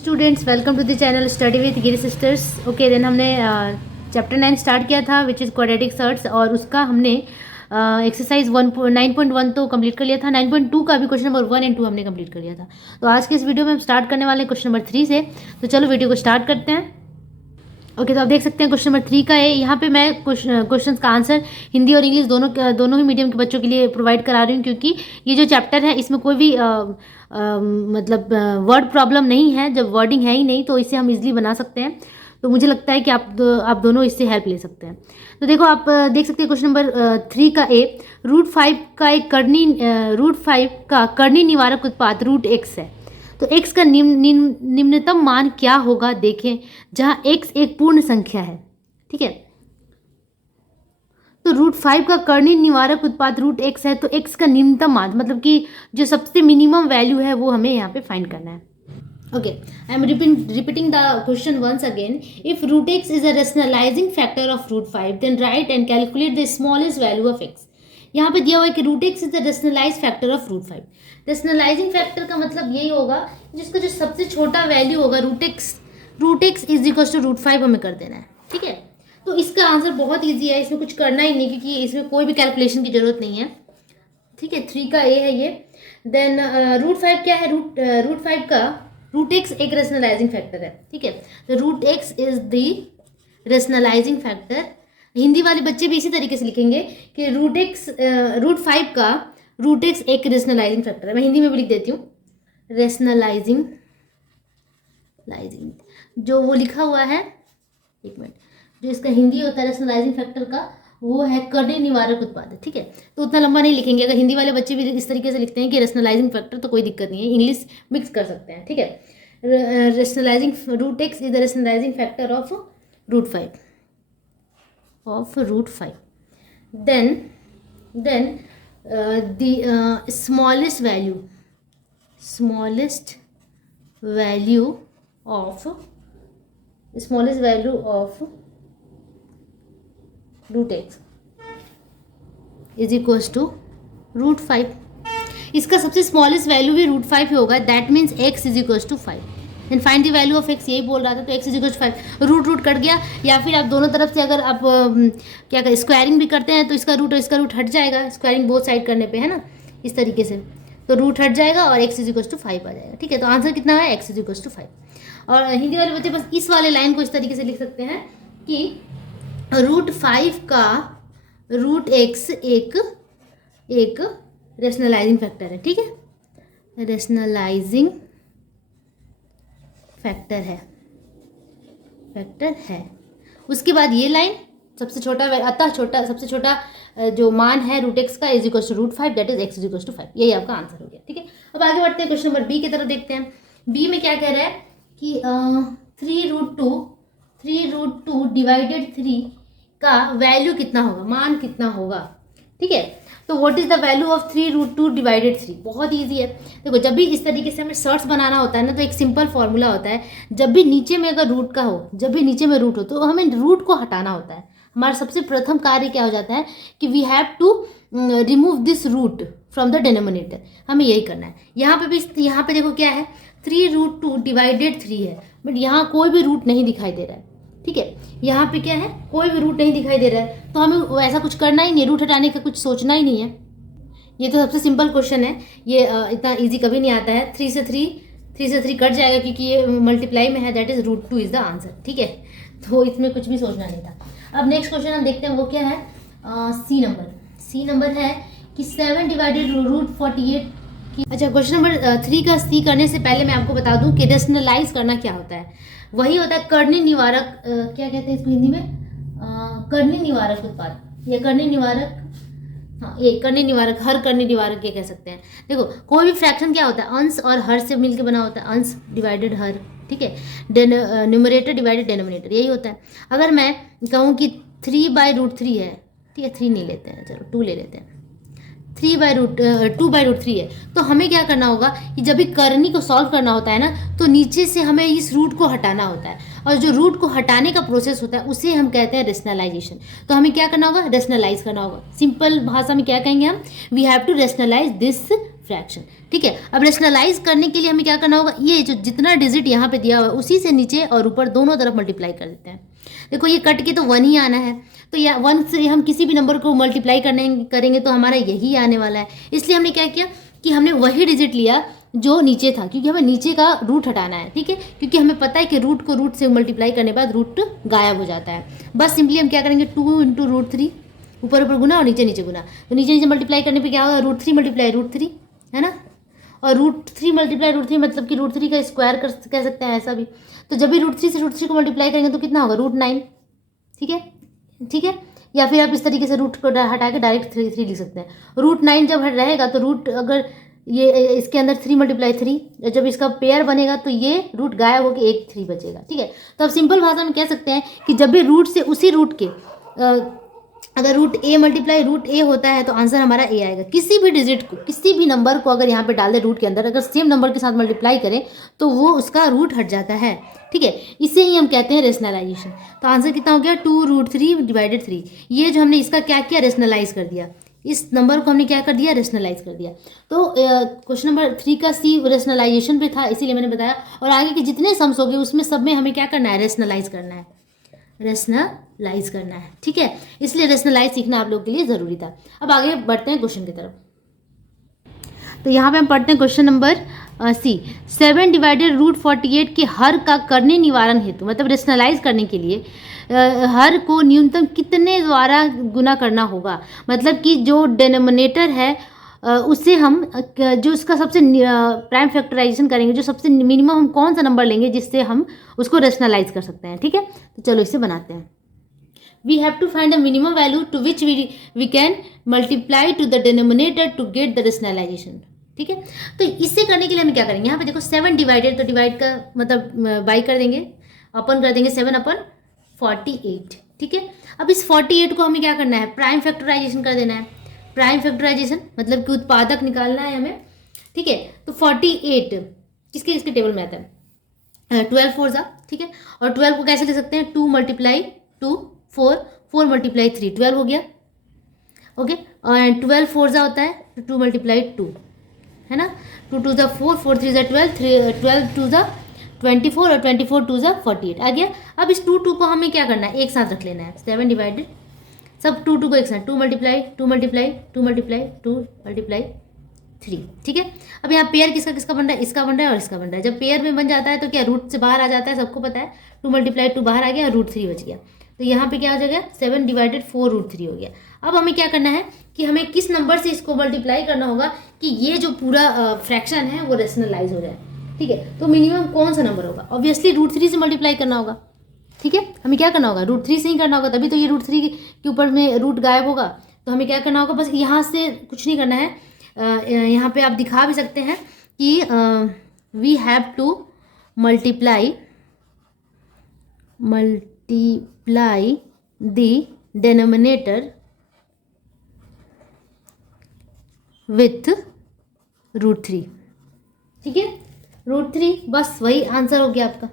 Students, welcome to the channel study with Giri sisters. Okay then हमने chapter 9 start किया था which is quadratic shirts, और उसका हमने एक्सरसाइज 9.1 तो कंप्लीट कर लिया था। 9.2 का भी क्वेश्चन नंबर 1 एंड 2 हमने कंप्लीट कर लिया था। तो आज के इस वीडियो में हम स्टार्ट करने वाले हैं क्वेश्चन नंबर 3 से। तो चलो वीडियो को स्टार्ट करते हैं। ओके तो आप देख सकते हैं क्वेश्चन नंबर 3 का है। यहाँ पे मैं क्वेश्चन का आंसर हिंदी और इंग्लिश दोनों ही मीडियम के बच्चों के लिए प्रोवाइड करा रही हूँ, क्योंकि ये जो चैप्टर है इसमें कोई भी मतलब वर्ड प्रॉब्लम नहीं है। जब वर्डिंग है ही नहीं तो इसे हम इजीली बना सकते हैं। तो मुझे लगता है कि आप दोनों इससे हेल्प ले सकते हैं। तो देखो आप देख सकते हैं क्वेश्चन नंबर 3 का ए, √5 का कर्णी निवारक उत्पाद √x है। तो x का निम्नतम मान क्या होगा देखें, जहां x एक पूर्ण संख्या है। ठीक है, तो √5 का कर्णी निवारक उत्पाद √x है, तो x का निम्नतम मान मतलब कि जो सबसे मिनिमम वैल्यू है वो हमें यहाँ पे फाइंड करना है। Okay, I am repeating the question once again. If √x is a rationalising factor of √5 then write and calculate the smallest value of x। यहाँ पे दिया हुआ है कि √x is the rationalise factor of √5। Rationalising factor का मतलब यही होगा जिसका जो सबसे छोटा वैल्यू होगा √x इज इक्वल टू √5 हमें कर देना है। ठीक है, तो इसका आंसर बहुत ईजी है, इसमें कुछ करना ही नहीं, क्योंकि इसमें कोई भी कैलकुलेशन की जरूरत नहीं है। ठीक है, 3 का ए है ये। देन √5 क्या है, √5 का √x एक रेशनलाइजिंग फैक्टर है। ठीक है, तो √x is the rationalising factor. Hindi वाले बच्चे भी इसी तरीके से लिखेंगे कि √5 का √x एक रेशनलाइजिंग फैक्टर है। मैं हिंदी में भी लिख देती हूँ, रेशनलाइजिंग जो वो लिखा हुआ है, एक मिनट, जो इसका हिंदी होता है रेशनलाइजिंग फैक्टर का, वो है कर्णी निवारक उत्पाद। ठीक है, तो उतना लंबा नहीं लिखेंगे। अगर हिंदी वाले बच्चे भी इस तरीके से लिखते हैं कि रेशनलाइजिंग फैक्टर, तो कोई दिक्कत नहीं है, इंग्लिश मिक्स कर सकते हैं। ठीक है, rationalising √x is the rationalising factor of √5 then the smallest value of √x is equals to √5। इसका सबसे स्मॉलेस्ट वैल्यू भी √5 ही होगा, that means x is equals to 5 and find the value of x, यही बोल रहा था। तो x is equals to 5, root cut गया, या फिर आप दोनों तरफ से अगर आप क्या कहते स्क्वायरिंग भी करते हैं तो इसका रूट और इसका रूट हट जाएगा, स्क्वायरिंग बोथ साइड करने पे, है ना, इस तरीके से, तो रूट हट जाएगा और x इज इक्वल्स टू 5 आ जाएगा। ठीक है, तो आंसर कितना है, x इज इक्वल्स टू 5। और हिंदी वाले बच्चे बस इस वाले लाइन को इस तरीके से लिख सकते हैं कि √5 का √x एक रेशनलाइजिंग फैक्टर है। ठीक है, रेशनलाइजिंग फैक्टर है। उसके बाद ये लाइन सबसे छोटा जो मान है √x का is equal to √5, that is x is equal to 5। यही आपका आंसर हो गया। ठीक है, अब आगे बढ़ते हैं, क्वेश्चन नंबर बी की तरफ देखते हैं। बी में क्या कह रहा है कि 3√2 डिवाइडेड 3 का वैल्यू कितना होगा, मान कितना होगा। ठीक है, तो what is the value of 3√2 divided 3? बहुत इजी है। देखो, जब भी इस तरीके से हमें सर्ट्स बनाना होता है ना, तो एक सिंपल फॉर्मूला होता है, जब भी नीचे में अगर रूट हो तो हमें रूट को हटाना होता है। हमारा सबसे प्रथम कार्य क्या हो जाता है कि we have to remove this root from the denominator, हमें यही करना है। यहाँ पे देखो क्या है, 3√2 डिवाइडेड 3 है, बट यहाँ कोई भी रूट नहीं दिखाई दे रहा है। ठीक है, यहाँ पे क्या है, कोई भी रूट नहीं दिखाई दे रहा है, तो हमें ऐसा कुछ करना ही नहीं, रूट हटाने का कुछ सोचना ही नहीं है। ये तो सबसे सिंपल क्वेश्चन है, ये इतना इजी कभी नहीं आता है। 3 से 3 कट जाएगा, क्योंकि ये मल्टीप्लाई में है, that is √2 is the answer. ठीक है, तो इसमें कुछ भी सोचना नहीं था। अब नेक्स्ट क्वेश्चन हम देखते हैं, वो क्या है, सी नंबर है कि 7 डिवाइडेड √48 की। अच्छा, क्वेश्चन नंबर 3 का सी करने से पहले मैं आपको बता दूं कि रेशनलाइज करना क्या होता है। वही होता है कर्णी निवारक, क्या कहते हैं इसको हिंदी में, कर्णी निवारक उत्पाद, या कर्णी निवारक, हाँ ये कर्णी निवारक, हर कर्णी निवारक ये कह सकते हैं। देखो, कोई भी फ्रैक्शन क्या होता है, अंश और हर से मिलकर बना होता है, अंश डिवाइडेड हर। ठीक है, न्यूमरेटर डिवाइडेड डिनोमिनेटर, यही होता है। अगर मैं कहूँ कि 3/√3 है, ठीक है, 3 नहीं लेते हैं, चलो 2 ले लेते हैं, 2/√3 है, तो हमें क्या करना होगा कि जब भी कर्णी को सॉल्व करना होता है ना, तो नीचे से हमें इस रूट को हटाना होता है, और जो रूट को हटाने का प्रोसेस होता है उसे हम कहते हैं रेशनलाइजेशन। तो हमें क्या करना होगा, रेशनलाइज करना होगा। सिंपल भाषा में क्या कहेंगे हम, we have to rationalise this fraction. ठीक है, अब रेशनलाइज करने के लिए हमें क्या करना होगा, ये जो जितना डिजिट यहाँ पे दिया हुआ है उसी से नीचे और ऊपर दोनों तरफ मल्टीप्लाई कर देते हैं। देखो ये कट के तो 1 ही आना है, तो या 1 से हम किसी भी नंबर को मल्टीप्लाई करेंगे तो हमारा यही आने वाला है। इसलिए हमने क्या किया कि हमने वही डिजिट लिया जो नीचे था, क्योंकि हमें नीचे का रूट हटाना है। ठीक है, क्योंकि हमें पता है कि रूट को रूट से मल्टीप्लाई करने के बाद रूट गायब हो जाता है। बस सिंपली हम क्या करेंगे, 2 × √3, ऊपर ऊपर गुना और नीचे नीचे गुना, तो नीचे नीचे मल्टीप्लाई करने पे क्या होगा, √3 × √3 है ना, और √3 × √3 मतलब कि √3 का स्क्वायर कह सकते हैं ऐसा भी। तो जब भी √3 से √3 को मल्टीप्लाई करेंगे तो कितना होगा, √9। ठीक है, ठीक है, या फिर आप इस तरीके से रूट को हटा के डायरेक्ट 3 लिख सकते हैं। √9 जब रहेगा तो रूट अगर ये इसके अंदर 3 × 3, जब इसका पेयर बनेगा तो ये रूट गायब होकर 1 3 बचेगा। ठीक है, तो अब सिंपल भाषा में कह सकते हैं कि जब भी रूट से उसी रूट के अगर √a × √a होता है तो आंसर हमारा a आएगा। किसी भी डिजिट को, किसी भी नंबर को अगर यहाँ पे डाल दे रूट के अंदर, अगर सेम नंबर के साथ मल्टीप्लाई करें तो वो उसका रूट हट जाता है। ठीक है, इसे ही हम कहते हैं रेशनलाइजेशन। तो आंसर कितना हो गया, 2 √3 / 3। ये जो हमने इसका क्या किया, रेशनलाइज कर दिया, इस नंबर को हमने क्या कर दिया, रेशनलाइज कर दिया। तो क्वेश्चन नंबर 3 का सी रेशनलाइजेशन पे था, इसीलिए मैंने बताया। और आगे के जितने सम्स हो गए उसमें सब में हमें क्या करना है, रेशनलाइज करना है, रेशनलाइज करना है। ठीक है, इसलिए रेशनलाइज सीखना आप लोगों के लिए ज़रूरी था। अब आगे बढ़ते हैं क्वेश्चन की तरफ। तो यहाँ पे हम पढ़ते हैं क्वेश्चन नंबर सी, 7 / √48 के हर का करने निवारण हेतु, मतलब रेशनलाइज करने के लिए हर को न्यूनतम कितने द्वारा गुना करना होगा। मतलब कि जो डेनोमिनेटर है उससे हम जो उसका सबसे प्राइम फैक्टराइजेशन करेंगे, जो सबसे मिनिमम हम कौन सा नंबर लेंगे जिससे हम उसको रेशनलाइज कर सकते हैं। ठीक है, तो चलो इसे बनाते हैं। We have to find the minimum value to which we can multiply to the denominator to get the rationalisation. ठीक है, तो इससे करने के लिए हमें क्या करेंगे, यहाँ पे देखो 7 डिवाइडेड, तो डिवाइड का मतलब बाई कर देंगे, अपन कर देंगे 7/48। ठीक है, अब इस 48 को हमें क्या करना है, प्राइम फैक्टराइजेशन कर देना है। प्राइम फैक्टराइजेशन मतलब कि उत्पादक निकालना है हमें। ठीक है, तो 48 किसके किसके टेबल में आता है, 12 4 जा। ठीक है, और 12 को कैसे ले सकते हैं, 2 × 2 4, 4 × 3 12 हो गया। ओके, और 12 4 जा होता है, तो 2 × 2 है ना, 2 2 जा 4, 4 3 जा 12, 12 2 जा 24 और 24 2 जा 48 आ गया। अब इस 2 2 को हमें क्या करना है, एक साथ रख लेना है। 7 डिवाइडेड, सब 2 2 को एक साथ, 2 × 2 × 2 × 2 × 3। ठीक है, अब यहाँ पेयर किसका किसका बन रहा है, इसका बन रहा है और इसका बन रहा है। जब पेयर में बन जाता है तो क्या रूट से बाहर आ जाता है, सबको पता है। 2 × 2 बाहर आ गया और √3 बच गया। तो यहाँ पे क्या हो जाएगा, 7 / 4 √3 हो गया। अब हमें क्या करना है कि हमें किस नंबर से इसको मल्टीप्लाई करना होगा कि ये जो पूरा फ्रैक्शन है वो रेशनलाइज हो जाए। ठीक है, तो मिनिमम कौन सा नंबर होगा, ऑब्वियसली √3 से मल्टीप्लाई करना होगा। ठीक है, हमें क्या करना होगा, √3 से ही करना होगा, तभी तो ये √3 के ऊपर में रूट गायब होगा। तो हमें क्या करना होगा, बस यहाँ से कुछ नहीं करना है। यहाँ पे आप दिखा भी सकते हैं कि we have to multiply the denominator with √3। ठीक है, √3, बस वही आंसर हो गया आपका।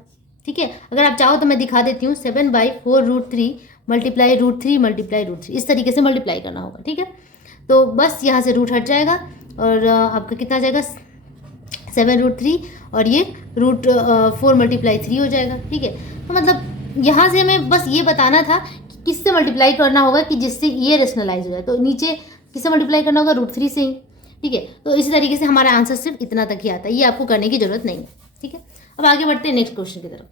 ठीक है, अगर आप चाहो तो मैं दिखा देती हूँ, 7/4 √3 × √3 × √3, इस तरीके से मल्टीप्लाई करना होगा। ठीक है, तो बस यहाँ से रूट हट जाएगा और आपका कितना आ जाएगा, 7 √3 और ये √4 × 3 हो जाएगा। ठीक है, तो मतलब यहाँ से हमें बस ये बताना था कि किससे मल्टीप्लाई करना होगा कि जिससे ये रेशनलाइज हो जाए। तो नीचे किससे मल्टीप्लाई करना होगा, √3 से ही। ठीक है, तो इसी तरीके से हमारा आंसर सिर्फ इतना तक ही आता है, ये आपको करने की जरूरत नहीं है। ठीक है, अब आगे बढ़ते हैं नेक्स्ट क्वेश्चन की तरफ।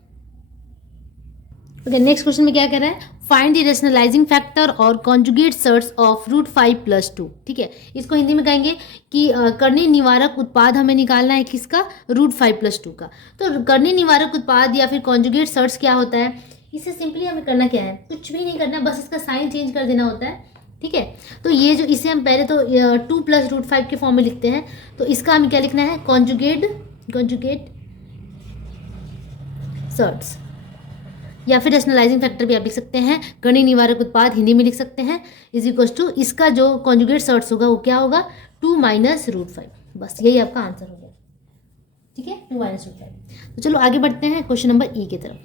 ओके, नेक्स्ट क्वेश्चन में क्या कह रहा है, फाइंड द रेशनलाइजिंग फैक्टर और कॉन्जुगेट सर्ट्स ऑफ √5 + 2। ठीक है, इसको हिंदी में कहेंगे कि करनी निवारक उत्पाद हमें निकालना है किसका, √5 + 2 का। तो करनी निवारक उत्पाद या फिर कॉन्जुगेट सर्ट्स क्या होता है, इसे सिंपली हमें करना क्या है, कुछ भी नहीं करना, बस इसका साइन चेंज कर देना होता है। ठीक है, तो ये जो इसे हम पहले तो 2 + √5 के फॉर्म में लिखते हैं, तो इसका हमें क्या लिखना है, कॉन्जुगेट सर्ट्स, या फिर रेशनलाइजिंग फैक्टर भी आप लिख सकते हैं। करनी निवारक उत्पाद हिंदी में लिख सकते हैं, = इसका जो कॉन्जुगेट सर्ट्स होगा वो क्या होगा, 2 - √5। बस यही आपका आंसर होगा। ठीक है, 2 - √5। तो चलो आगे बढ़ते हैं क्वेश्चन नंबर ई की तरफ।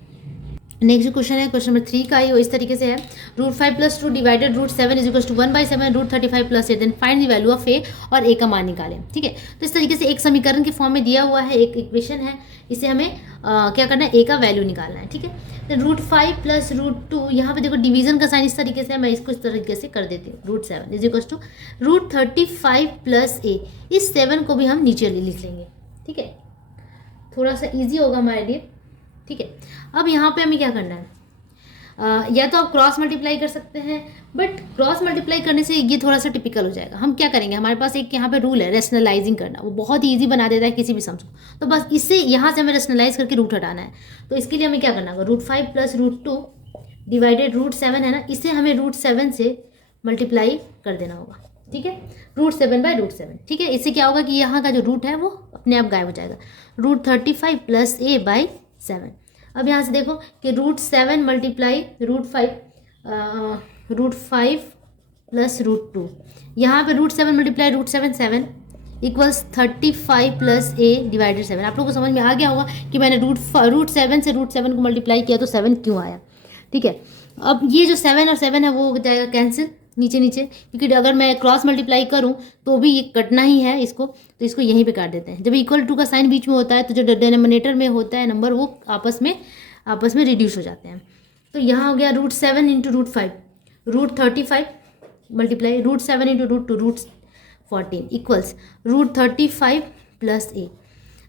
नेक्स्ट क्वेश्चन है क्वेश्चन नंबर 3 का ही, वो इस तरीके से है, √5 + 2 divided √7 = 1/7 √35 + 8, then find the value of A और ए का मान निकालें। ठीक है, तो इस तरीके से एक समीकरण के फॉर्म में दिया हुआ है, एक इक्वेशन है, इसे हमें क्या करना है, ए का वैल्यू निकालना है। ठीक है, तो √5 + √2, यहाँ पे देखो डिवीजन का साइन इस तरीके से है, मैं इसको इस तरीके से कर देती हूँ, √7 = √35 + a, इस 7 को भी हम नीचे लिख लेंगे। ठीक है, थोड़ा सा ईजी होगा हमारे लिए। ठीक है, अब यहाँ पे हमें क्या करना है, या तो आप क्रॉस मल्टीप्लाई कर सकते हैं, बट क्रॉस मल्टीप्लाई करने से ये थोड़ा सा टिपिकल हो जाएगा। हम क्या करेंगे, हमारे पास एक यहाँ पे रूल है रेशनलाइजिंग करना, वो बहुत ही ईजी बना देता है किसी भी सम्स को। तो बस इससे यहाँ से हमें रेशनलाइज करके रूट हटाना है। तो इसके लिए हमें क्या करना होगा, √5 + √2 डिवाइडेड √7 है ना, इसे हमें √7 से मल्टीप्लाई कर देना होगा। ठीक है, √7/√7। ठीक है, इससे क्या होगा कि यहाँ का जो रूट है वो अपने आप गायब हो जाएगा, √35 + a/7। अब यहाँ से देखो कि √7 मल्टीप्लाई √5 + √2, यहाँ पे √7 मल्टीप्लाई √7 7 = 35 + a डिवाइडेड 7। आप लोगों को समझ में आ गया होगा कि मैंने √7 से √7 को मल्टीप्लाई किया तो 7 क्यों आया। ठीक है, अब ये जो 7 और 7 है वो हो जाएगा कैंसिल नीचे नीचे, क्योंकि अगर मैं क्रॉस मल्टीप्लाई करूं तो भी ये कटना ही है इसको, तो इसको यहीं पे काट देते हैं। जब =2 का साइन बीच में होता है तो जो डिनोमिनेटर में होता है नंबर वो आपस में रिड्यूस हो जाते हैं। तो यहाँ हो गया √7 × √5, √35 मल्टीप्लाई √7 × √2 √14 = √35 + a।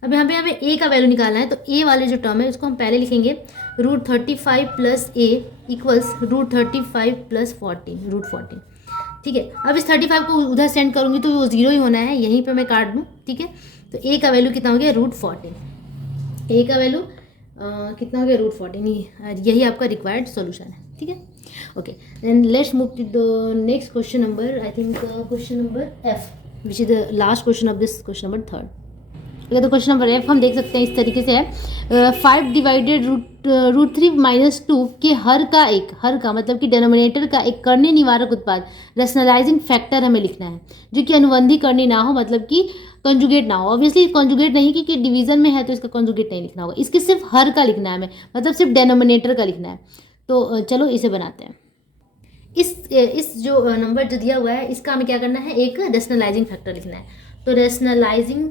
अब यहाँ पे हमें a का वैल्यू निकालना है, तो a वाले जो टर्म है उसको हम पहले लिखेंगे, √35 + a = √35 + 14 √14। ठीक है, अब इस 35 को उधर सेंड करूँगी तो वो 0 ही होना है, यहीं पे मैं काट दूँ। ठीक है, तो a का वैल्यू कितना हो गया, √14। a का वैल्यू कितना हो गया, √14। यही आपका रिक्वायर्ड सॉल्यूशन है। ठीक है, okay, then let's move to the next question number, I think question number F, which is the last question of this question number 3rd। तो क्वेश्चन नंबर F हम देख सकते हैं इस तरीके से है, 5 डिवाइडेड √3 - 2 के हर का मतलब कि डिनोमिनेटर का एक करने निवारक उत्पाद रेशनलाइजिंग फैक्टर हमें लिखना है, जो कि अनुबंधी करनी ना हो, मतलब कि कॉन्जुगेट ना हो। ऑब्वियसली कॉन्जुगेट नहीं, क्योंकि डिवीजन में है तो इसका कॉन्जुगेट नहीं लिखना होगा, इसके सिर्फ हर का लिखना है हमें, मतलब सिर्फ डिनोमिनेटर का लिखना है। तो चलो इसे बनाते हैं। इस जो नंबर जो दिया हुआ है इसका हमें क्या करना है, एक रेशनलाइजिंग फैक्टर लिखना है। तो rationalising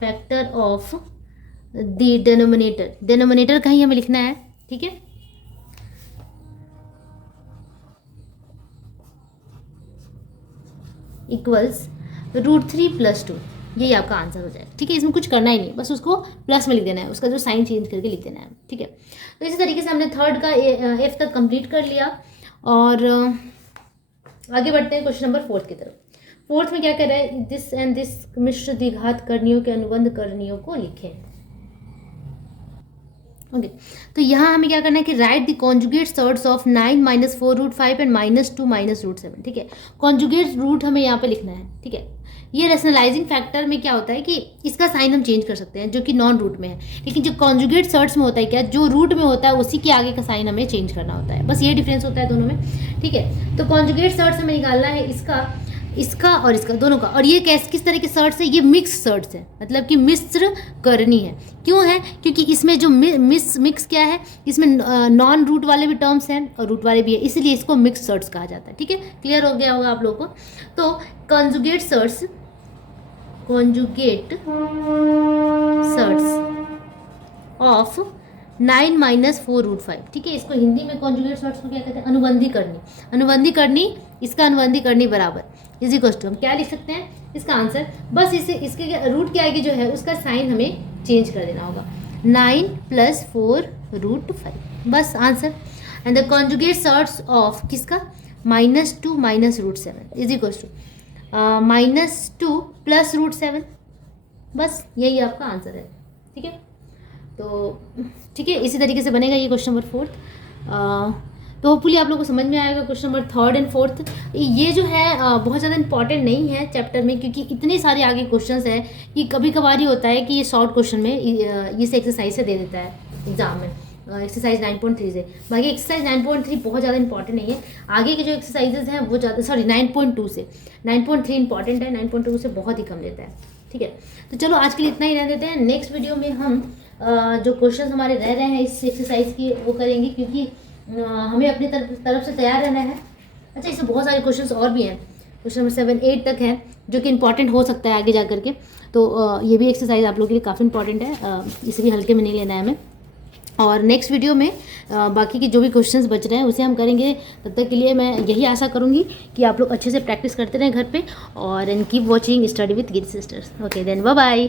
factor of the denominator का ही हमें लिखना है। ठीक है, इक्वल्स √3 + 2, यही आपका आंसर हो जाएगा। ठीक है, इसमें कुछ करना ही नहीं, बस उसको प्लस में लिख देना है, उसका जो साइन चेंज करके लिख देना है। ठीक है, तो इसी तरीके से हमने 3rd का F तक कंप्लीट कर लिया, और आगे बढ़ते हैं क्वेश्चन नंबर 4th की तरफ। 4th में क्या कर रहा है, दिस एंड दिस मिश्र द्विघात करणियों के अनुबंध करणियों को लिखें। ओके, तो यहाँ हमें क्या करना है कि write the conjugate surds of 9 - 4 √5 and -2 -√7। ठीक है, कॉन्जुगेट रूट हमें यहाँ पे लिखना है। ठीक है, ये रेशनलाइजिंग फैक्टर में क्या होता है कि इसका साइन हम चेंज कर सकते हैं, जो कि नॉन रूट में है, लेकिन जो कॉन्जुगेट सर्ट्स में होता है क्या, जो रूट में होता है उसी के आगे का साइन हमें चेंज करना होता है, बस ये डिफरेंस होता है दोनों में। ठीक है, तो कॉन्जुगेट सर्ट्स हमें निकालना है इसका और इसका दोनों का, और ये किस तरह के सर्ट्स है, ये मिक्स सर्ट्स है, मतलब कि मिश्र करनी है। क्यों है, क्योंकि इसमें जो मिक्स क्या है, इसमें नॉन रूट वाले भी टर्म्स हैं और रूट वाले भी है, इसलिए इसको मिक्स सर्ट्स कहा जाता है। ठीक है, क्लियर हो गया होगा आप लोगों को। तो कॉन्जुगेट सर्ट्स ऑफ 9 - 4 √5। ठीक है, इसको हिंदी में कॉन्जुगेट सर्ट्स को क्या कहते हैं, अनुबंधी करनी, इसका अनुबंधी करनी बराबर = हम क्या लिख सकते हैं, इसका आंसर बस इसके रूट के आगे जो है उसका साइन हमें चेंज कर देना होगा, 9 + 4 √5, बस answer. And the conjugate surds of किसका, -2 - √7 -2 + √7, बस यही आपका आंसर है। ठीक है, तो ठीक है, इसी तरीके से बनेगा ये क्वेश्चन नंबर 4th। तो होपफुली आप लोगों को समझ में आएगा question number 3rd and 4th। ये जो है बहुत ज़्यादा इंपॉर्टेंट नहीं है चैप्टर में, क्योंकि इतने सारे आगे क्वेश्चंस हैं कि कभी कभार ही होता है कि ये शॉर्ट क्वेश्चन में इस एक्सरसाइज से दे देता है एग्जाम में, एक्सरसाइज 9.3 से। बाकी एक्सरसाइज 9.3 बहुत ज़्यादा इंपॉर्टेंट नहीं है, आगे के जो एक्सरसाइजेज हैं वो ज़्यादा, सॉरी 9.2 से 9.3 इंपॉर्टेंट है, 9.2 से बहुत ही कम लेता है। ठीक है। तो चलो आज के लिए इतना ही रहने देते हैं। नेक्स्ट वीडियो में हम जो क्वेश्चन हमारे रह रहे हैं इस एक्सरसाइज की वो करेंगे, क्योंकि हमें अपनी तरफ से तैयार रहना है। अच्छा, इसमें बहुत सारे क्वेश्चंस और भी हैं, क्वेश्चन नंबर 7, 8 तक हैं, जो कि इंपॉर्टेंट हो सकता है आगे जा करके। तो ये भी एक्सरसाइज आप लोगों के लिए काफ़ी इंपॉर्टेंट है, इसे भी हल्के में नहीं लेना है हमें। और नेक्स्ट वीडियो में बाकी के जो भी क्वेश्चंस बच रहे हैं उसे हम करेंगे। तब तक के लिए मैं यही आशा करूँगी कि आप लोग अच्छे से प्रैक्टिस करते रहें घर पे, और and keep watching study with Gid sisters. Okay then, bye bye.